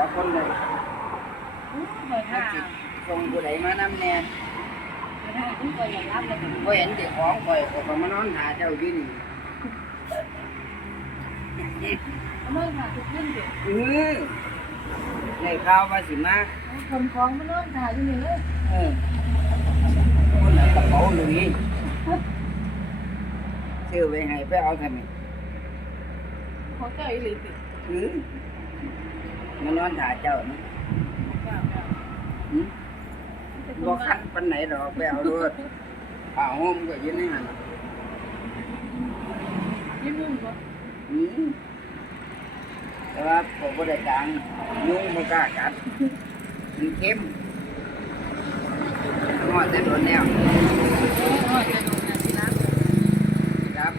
อคนเลยอู้เปิดถ้าท่าสิส่งผู้ใดมานำแน่เปิดท่าขึ้นไปอย่างรับเห็นเจ้าของข่อยก็มานอนหาเจ้าอยู่นี่เอามื่อค่ะทุกขึ้นดิอือในข่าวว่าสิมาคนของมันอนถ่ายอยู่นี่เลยเออคนไหนกระเป๋าหลุยซื้อไว้ให้ไปเอาทำไมเขาเจ้าอีหลีติอือ มานอนหาเจ้านะเจ้าเจ้าอือบ่คันปานไหนดอกไปเอารถผ้าห่มก็อยู่ในหันยิ้มยุ่งก็อือแต่ว่าผมบ่ได้กลางยุงบ่กล้ากัดมันเข้มหอดแต่โดนแล้วโอ้ยจะดูงานสินะ ครับ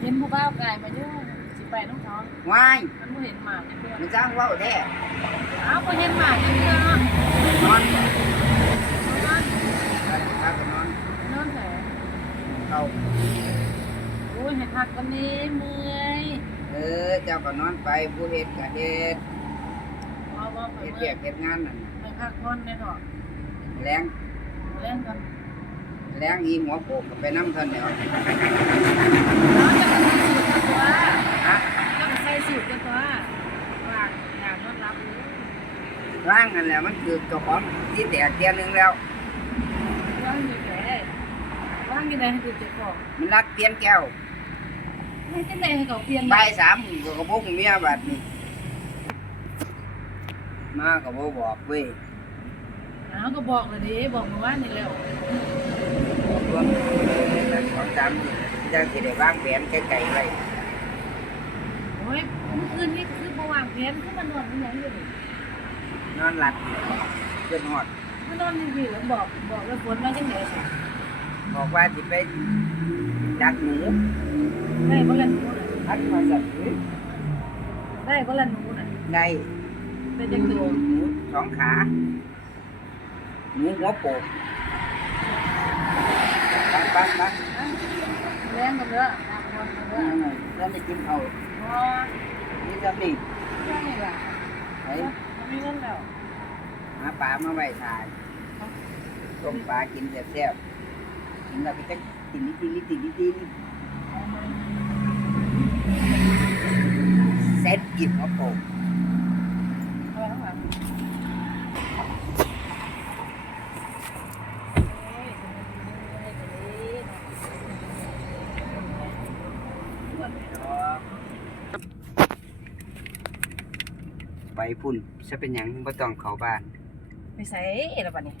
เห็นผู้บ่าวกายมาเยอะสิ ไปน้องท้องวายมันบ่เห็นหมาจังเดือมันสร้างเว้าแท้อ้าวบ่เห็นหมาจังเดือเนาะนอนบ่นอนถ้าก็นอนนอนแถวเข้าโอ้ยให้พักกันนี้เมื่อยเออเจ้าก็นอนไปผู้เฮ็ดก็เฮ็ดเอาบ่ไปเฮ็ดเมื่เวีอยยกเฮ็ดงานนั่นน่ะไปพักผ่อนได้เนาะแรงเล่นกันแรงอีหัวโปกก็ไปนำเท่านั้นแหล้วน้องจะไปสูตรกั นตัวฮะจะไปใส่สูตรกันตัวฝากอยากนอนรับเลยร่างนั่นแหละมันคือเจ้าของที่แตกเที่ยหนึงแล้ว ว่างอยู่ไหนว่างอยู่ไหนให้ดูเจ้าของมันรักเปลี่ยนแก้วให้ที่ไหนให้เขาเปลี่ยนบ่ายสามก็กระบุกเมียบัดนี้มาก็บ่บอกเว้ยอ้าวก็บอกเลยดิบอกเมื่อวานนี่แล้วรวมของสามนี่จังสิได้วางแผนไกลๆไว้โอ้ยเมื่อคืนนี้คือประวางแผนขึ้นมานอนที่ไหนอยู่นอนหลับจนหอดมานอนที่แล้วบอกบอกแล้วฝนมาจังไหนสิบอกว่าสิไปดักหนูได้บ่ละหนูน่ะพัดมาสัตว์หรือได้บ่ละหนูน่ะได้เป็นจังหตัวนูสองขาหนูหัวโปกปังปังปังแรงกันเด้อตามคนกันเด้อยังไงแล้วไม่กินเอา พอนี่จำนี่แค่นี้ล่ะไอ้มีเงินแล้วหาปลามาไว้ทานต้มปลากินแซ่บๆกินแล้วก็จะกินนิดนิดนิดนิดนิดเซ็ตกินหัวโปก เอาข้างหลังโอ้ย ไปพุ่นจะเป็นหยังบ่ต้องเข้าบ้าน ไปใส่ละบัดนี้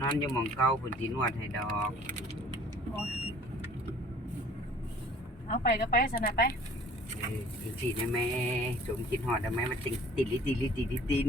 นอนอยู่หมองเก่าพุ่นสินวดให้ดอกเอาไปก็ไปสนะไป เออจริงๆนะแม่สมกินหอดทำไมมันติดติดลิติดลิติดลิติน